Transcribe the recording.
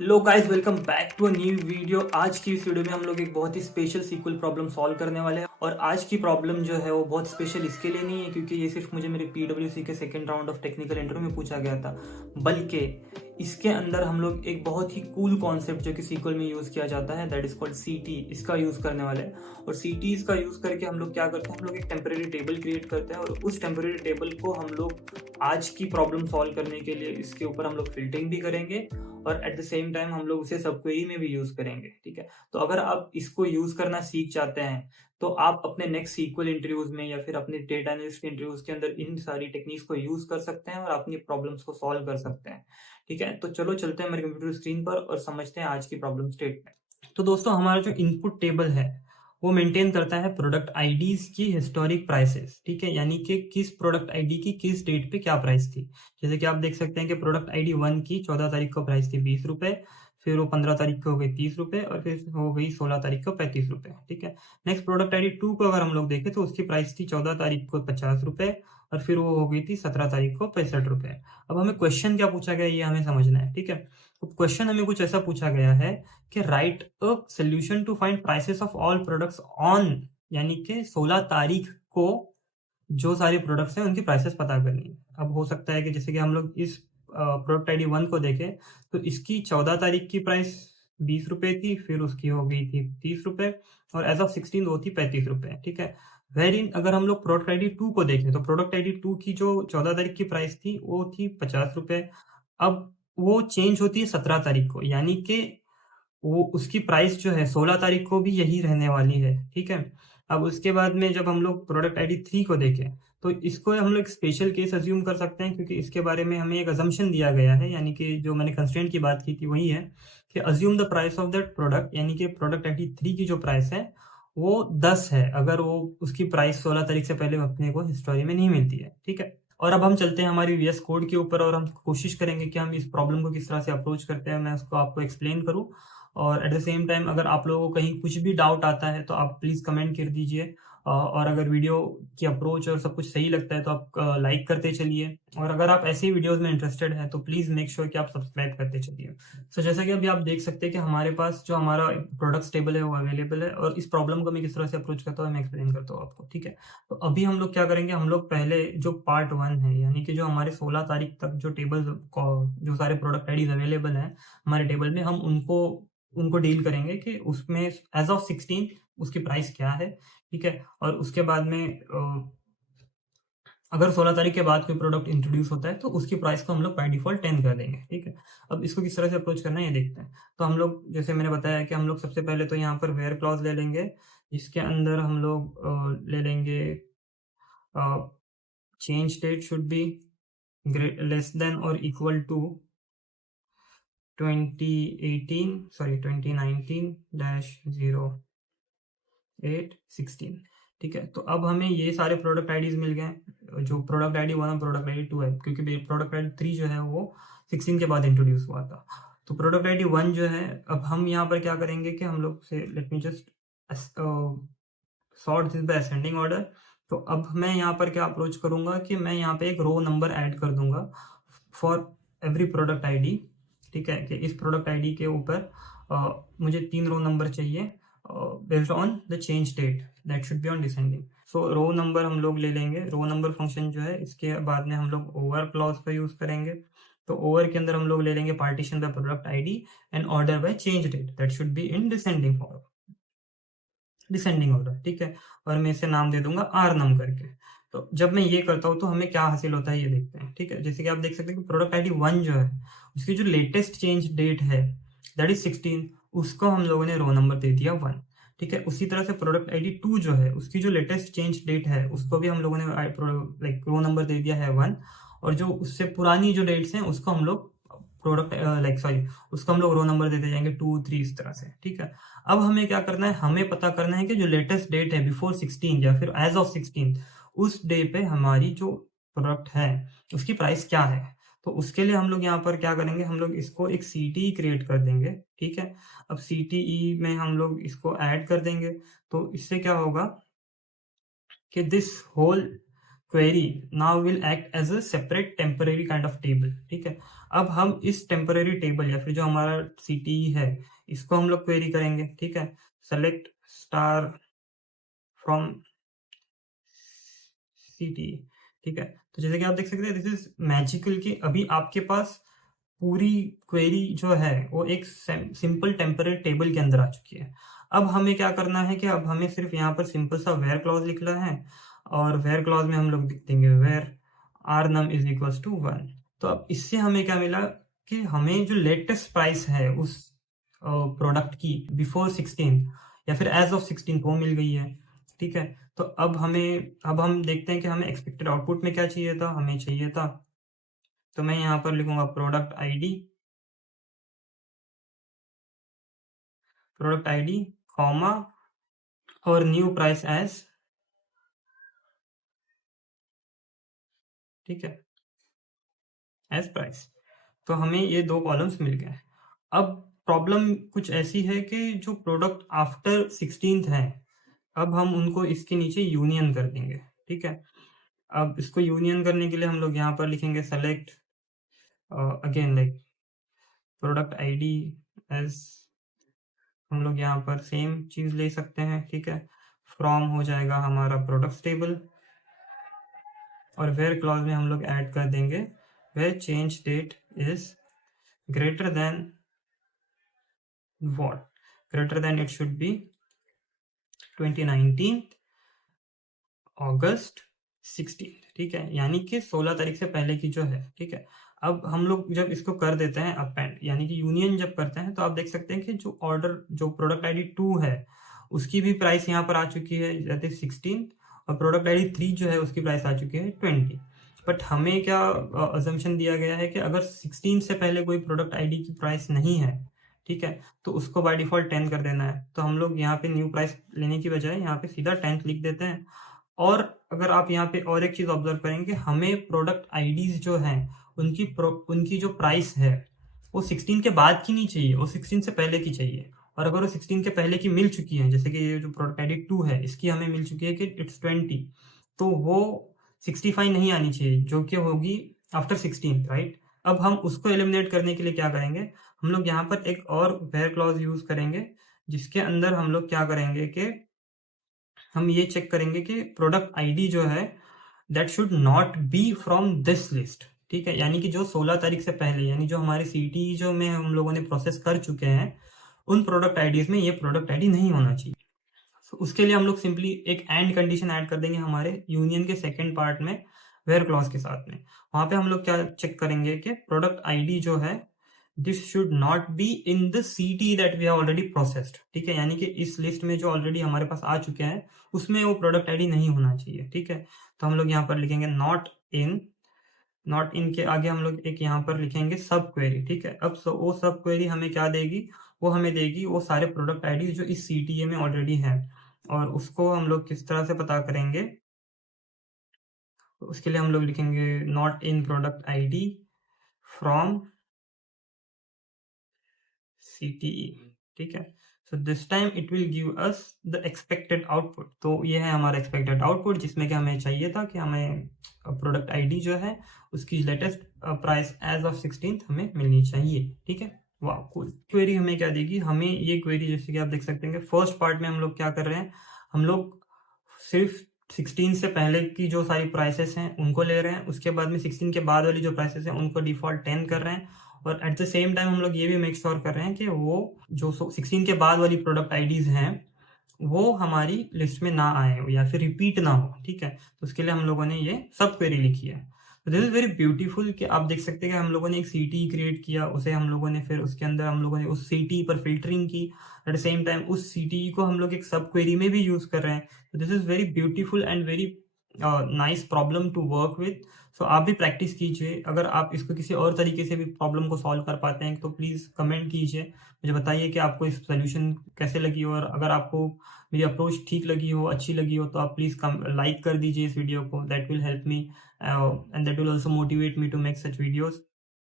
Hello guys, welcome back to a new video. आज की इस वीडियो में हम लोग एक बहुत ही स्पेशल सीक्वल प्रॉब्लम सॉल्व करने वाले हैं। और आज की प्रॉब्लम जो है वो बहुत स्पेशल इसके लिए नहीं है क्योंकि ये सिर्फ मुझे मेरे पीडब्ल्यूसी के second round of technical interview में पूछा गया था, बल्कि इसके अंदर हम लोग एक बहुत ही कूल कॉन्सेप्ट जो कि सीक्वल में यूज किया जाता है, दैट इज कॉल्ड सीटी, इसका यूज करने वाले हैं। और सीटी इसका यूज करके हम लोग क्या करते हैं, हम लोग एक टेम्परेरी टेबल क्रिएट करते हैं और उस टेम्परेरी टेबल को हम लोग आज की प्रॉब्लम सॉल्व करने के लिए इसके ऊपर हम लोग फिल्टरिंग भी करेंगे और एट द सेम टाइम हम लोग उसे सब क्वेरी में भी यूज करेंगे। ठीक है, तो अगर आप इसको यूज करना सीख जाते हैं तो आप अपने नेक्स्ट सीक्वल इंटरव्यूज में या फिर अपने डेटा एनालिस्ट के इंटरव्यूज के अंदर इन सारी टेक्निक्स को यूज कर सकते हैं और अपनी प्रॉब्लम्स को सॉल्व कर सकते हैं। ठीक है, तो चलो चलते हैं मेरे कंप्यूटर स्क्रीन पर और समझते हैं आज की प्रॉब्लम स्टेटमेंट। तो दोस्तों, हमारा जो इनपुट टेबल है वो मेंटेन करता है प्रोडक्ट आईडीज की हिस्टोरिक प्राइसेस। ठीक है, यानी कि किस प्रोडक्ट आईडी की किस डेट पे क्या प्राइस थी। जैसे कि आप देख सकते हैं कि प्रोडक्ट आईडी 1 की 14 तारीख को प्राइस थी 20 रुपए, फिर वो 15 तारीख को हो गई 30 रुपए और फिर हो गई 16 तारीख को 35 रुपए। ठीक है, नेक्स्ट प्रोडक्ट आईडी 2 को अगर हम लोग देखें तो उसकी प्राइस थी 14 तारीख को 50 रुपए और फिर वो हो गई थी 17 तारीख को 65 रुपए। अब हमें क्वेश्चन क्या पूछा गया ये हमें समझना है। ठीक है, तो क्वेश्चन हमें कुछ ऐसा पूछा गया है कि write a solution to find prices of all products on, यानी कि 16 तारीख को जो सारे प्रोडक्ट्स हैं उनकी प्राइसेस पता करनी है। अब हो सकता है कि जैसे कि हम लोग इस प्रोडक्ट आईडी 1 को देखें तो इसकी 14 तारीख की प्राइस 20 रुपए थी, फिर उसकी हो गई थी 30 रुपए और एज ऑफ 16 वो थी 35 रुपए। ठीक है, वेर इन अगर हम लोग प्रोडक्ट आईडी 2 को देखें तो प्रोडक्ट आईडी 2 की जो 14 तारीख की प्राइस थी वो थी 50 रुपए। अब वो चेंज होती है 17 तारीख को, यानी कि वो उसकी प्राइस जो है 16 तारीख को भी यही रहने वाली है। ठीक है, अब उसके बाद में जब हम लोग प्रोडक्ट आईडी 3 को देखें तो इसको हम लोग स्पेशल केस अज्यूम कर सकते हैं क्योंकि इसके बारे में हमें एक अजम्पशन दिया गया है, यानी कि जो मैंने कंस्ट्रेंट की बात की थी वही है कि assume the price of that product, यानी कि प्रोडक्ट आईडी 3 की जो प्राइस है वो 10 है अगर वो उसकी प्राइस 16 तारीख से पहले अपने को हिस्टोरी में नहीं मिलती है। ठीक है, और अब हम चलते हैं हमारी वीएस कोड के ऊपर और हम कोशिश करेंगे कि हम इस प्रॉब्लम को किस तरह से अप्रोच करते हैं, मैं उसको आपको एक्सप्लेन करूं। और एट द सेम टाइम अगर आप लोगों को कहीं कुछ भी डाउट आता है तो आप प्लीज़ कमेंट कर दीजिए। और अगर वीडियो की अप्रोच और सब कुछ सही लगता है तो आप लाइक करते चलिए, और अगर आप ऐसी वीडियोस में इंटरेस्टेड हैं तो प्लीज़ मेक श्योर कि आप सब्सक्राइब करते चलिए। सो जैसा कि अभी आप देख सकते हैं कि हमारे पास जो हमारा प्रोडक्ट्स टेबल है वो अवेलेबल है और इस प्रॉब्लम को मैं किस तरह से अप्रोच करता हूँ मैं एक्सप्लेन करता हूँ आपको। ठीक है, तो अभी हम लोग क्या करेंगे, हम लोग पहले जो पार्ट 1 है, यानी कि जो हमारे 16 तारीख तक जो टेबल जो सारे प्रोडक्ट आईडीज अवेलेबल हैं हमारे टेबल में, हम उनको उनको डील करेंगे कि उसमें एज ऑफ 16 उसकी प्राइस क्या है। ठीक है, और उसके बाद में अगर 16 तारीख के बाद कोई प्रोडक्ट इंट्रोड्यूस होता है तो उसकी प्राइस को हम लोग बाय डिफॉल्ट 10 कर देंगे। ठीक है, अब इसको किस तरह से अप्रोच करना है ये देखते हैं। तो हम लोग जैसे मैंने बताया कि हम लोग सबसे पहले तो यहाँ पर वेयर क्लॉज ले लेंगे, जिसके अंदर हम लोग ले लेंगे change date should be less than और इक्वल टू 2018/08/16। ठीक है, तो अब हमें ये सारे प्रोडक्ट आईडीज मिल गए, जो प्रोडक्ट आईडी 1 और प्रोडक्ट आईडी 2 है, क्योंकि प्रोडक्ट आईडी 3 जो है वो 16 के बाद इंट्रोड्यूस हुआ था। तो प्रोडक्ट आईडी 1 जो है, अब हम यहाँ पर क्या करेंगे कि हम लोग से let me just sort this by ascending order. तो अब मैं यहाँ पर क्या अप्रोच करूंगा कि मैं यहाँ पे एक रो नंबर ऐड कर दूंगा फॉर एवरी प्रोडक्ट आईडी। ठीक है, कि इस प्रोडक्ट आईडी के ऊपर मुझे 3 रो नंबर चाहिए based on the change date that should be on descending. So row number हम लोग ले लेंगे, रो नंबर फंक्शन जो है इसके बाद में हम लोग ओवर क्लॉज का यूज करेंगे। तो ओवर के अंदर हम लोग ले लेंगे partition by product ID and order by change date that should be in descending order. ठीक है, और मैं इसे नाम दे दूंगा आर नम करके। तो जब मैं ये करता हूँ तो हमें क्या हासिल होता है ये देखते हैं। ठीक है, जैसे कि आप देख सकते हैं कि प्रोडक्ट आईडी 1 जो है उसकी जो लेटेस्ट चेंज डेट है दैट इज 16, उसको हम लोगों ने रो नंबर दे दिया 1। ठीक है, उसी तरह से प्रोडक्ट आईडी 2 जो है उसकी जो लेटेस्ट चेंज डेट है उसको भी हम लोगों ने लाइक रो नंबर दे दिया है 1, और जो उससे पुरानी जो डेट्स हैं उसको हम लोग प्रोडक्ट लाइक सॉरी उसको हम लोग रो नंबर देते जाएंगे 2 3 इस तरह से। ठीक है, अब हमें क्या करना है, हमें पता करना है कि जो लेटेस्ट डेट है बिफोर 16 या फिर एज ऑफ 16 उस डे पे हमारी जो प्रोडक्ट है उसकी प्राइस क्या है। तो उसके लिए हम लोग यहाँ पर क्या करेंगे, हम लोग इसको एक सीटीई क्रिएट कर देंगे। ठीक है, अब सीटीई में हम लोग इसको ऐड कर देंगे। तो इससे क्या होगा कि this whole query now will act as a separate temporary kind of table, ठीक है। अब हम इस टेम्पररी टेबल या फिर जो हमारा सीटीई है इसको हम लोग क्वेरी करेंगे, ठीक है। सेलेक्ट स्टार फ्रॉम सीटीई, ठीक है। तो जैसे कि आप देख सकते हैं दिस इज मैजिकल कि अभी आपके पास पूरी क्वेरी जो है वो एक सिंपल टेम्पररी टेबल के अंदर आ चुकी है। अब हमें क्या करना है कि अब हमें सिर्फ यहाँ पर सिंपल सा वेयर क्लॉज लिखना है और वेयर क्लॉज में हम लोग लिख देंगे where R num is equal to 1। तो अब इससे हमें क्या मिला कि हमें जो लेटेस्ट प्राइस है उस प्रोडक्ट की बिफोर 16 या फिर एज ऑफ 16 वो मिल गई है, ठीक है। तो अब हम देखते हैं कि हमें एक्सपेक्टेड आउटपुट में क्या चाहिए था। हमें चाहिए था, तो मैं यहाँ पर लिखूंगा प्रोडक्ट आईडी कॉमा और न्यू प्राइस एज, ठीक है, एज प्राइस। तो हमें ये दो कॉलम्स मिल गए। अब प्रॉब्लम कुछ ऐसी है कि जो प्रोडक्ट आफ्टर 16th है अब हम उनको इसके नीचे यूनियन कर देंगे, ठीक है। अब इसको यूनियन करने के लिए हम लोग यहाँ पर लिखेंगे select again like product ID as, हम लोग यहाँ पर सेम चीज ले सकते हैं, ठीक है। फ्रॉम हो जाएगा हमारा प्रोडक्ट टेबल और वेयर क्लॉज में हम लोग ऐड कर देंगे where change date is greater than what, greater than it should be 2019 August 16, ठीक है, यानी कि 16 तारीख से पहले की जो है, ठीक है। अब हम लोग जब इसको कर देते हैं अपेंड यानी कि यूनियन जब करते हैं तो आप देख सकते हैं कि जो ऑर्डर जो प्रोडक्ट आईडी 2 है उसकी भी प्राइस यहाँ पर आ चुकी है दैट इज 16 और प्रोडक्ट आईडी 3 जो है उसकी प्राइस आ चुकी है 20। बट हमें क्या अजम्पशन दिया गया है कि अगर 16 से पहले कोई प्रोडक्ट आईडी की प्राइस नहीं है, ठीक है, तो उसको बाय डिफॉल्ट 10 कर देना है। तो हम लोग यहाँ पे न्यू प्राइस लेने की बजाय यहाँ पे सीधा 10 लिख देते हैं। और अगर आप यहाँ पे और एक चीज ऑब्जर्व करेंगे हमें प्रोडक्ट आईडीज जो हैं उनकी जो प्राइस है वो 16 के बाद की नहीं चाहिए, वो 16 से पहले की चाहिए। और अगर वो 16 के पहले की मिल चुकी है, जैसे कि ये जो प्रोडक्ट आईडी 2 है इसकी हमें मिल चुकी है कि इट्स 20, तो वो 65 नहीं आनी चाहिए जो कि होगी आफ्टर 16, राइट। अब हम उसको एलिमिनेट करने के लिए क्या करेंगे, हम लोग यहाँ पर एक और वेयर क्लॉज यूज करेंगे जिसके अंदर हम लोग क्या करेंगे कि हम ये चेक करेंगे कि प्रोडक्ट आईडी जो है that should not B from this list, ठीक है। यानी कि जो 16 तारीख से पहले यानी जो हमारी सीटी जो में हम लोगों ने प्रोसेस कर चुके हैं उन प्रोडक्ट आईडीज में ये प्रोडक्ट आईडी नहीं होना चाहिए। तो उसके लिए हम लोग सिंपली एक एंड कंडीशन ऐड कर देंगे हमारे यूनियन के सेकेंड पार्ट में वेयर क्लॉज के साथ में। वहां पे हम लोग क्या चेक करेंगे कि प्रोडक्ट आईडी जो है this should not be in the CT that we have already processed, ठीक है। यानी कि इस लिस्ट में जो ऑलरेडी हमारे पास आ चुके हैं उसमें वो प्रोडक्ट आईडी नहीं होना चाहिए, ठीक है। तो हम लोग यहाँ पर लिखेंगे नॉट इन के आगे हम लोग एक यहाँ पर लिखेंगे सब क्वेरी, ठीक है। अब वो सब क्वेरी हमें क्या देगी, वो हमें देगी वो सारे प्रोडक्ट आईडी जो इस सीटीए में ऑलरेडी हैं। और उसको हम लोग किस तरह से पता करेंगे, तो उसके लिए हम लोग लिखेंगे not in product ID from CTE, ठीक है। So this time it will give us the expected output. तो ये है हमारा एक्सपेक्टेड आउटपुट जिसमें कि हमें चाहिए था कि हमें प्रोडक्ट आईडी जो है उसकी लेटेस्ट प्राइस एज ऑफ 16 हमें मिलनी चाहिए, ठीक है। वाह कूल। क्वेरी हमें क्या देगी, हमें ये क्वेरी जैसे कि आप देख सकते हैं फर्स्ट पार्ट में हम लोग क्या कर रहे हैं, हम लोग सिर्फ 16 से पहले की जो सारी प्राइसेस हैं उनको ले रहे हैं, उसके बाद में 16 के बाद वाली जो प्राइसेस हैं उनको डिफॉल्ट 10 कर रहे हैं। और एट द सेम टाइम हम लोग ये भी मेक श्योर कर रहे हैं कि वो जो 16 के बाद वाली प्रोडक्ट आईडीज हैं वो हमारी लिस्ट में ना आए या फिर रिपीट ना हो, ठीक है। तो उसके लिए हम लोगों ने ये सब क्वेरी लिखी है। तो दिस इज वेरी ब्यूटीफुल कि आप देख सकते हैं कि हम लोगों ने एक सीटी क्रिएट किया, उसे हम लोगों ने फिर उसके अंदर हम लोगों ने उस सीटी पर फिल्टरिंग की, एट द सेम टाइम उस सीटी को हम लोग एक सब क्वेरी में भी यूज कर रहे हैं। तो this is very beautiful and very nice problem to work with. So आप भी प्रैक्टिस कीजिए। अगर आप इसको किसी और तरीके से भी प्रॉब्लम को सॉल्व कर पाते हैं तो प्लीज़ कमेंट कीजिए, मुझे बताइए कि आपको इस सोल्यूशन कैसे लगी। और अगर आपको मेरी अप्रोच ठीक लगी हो, अच्छी लगी हो, तो आप प्लीज़ लाइक कर दीजिए इस वीडियो को, that will help me and that will also motivate me to make such videos.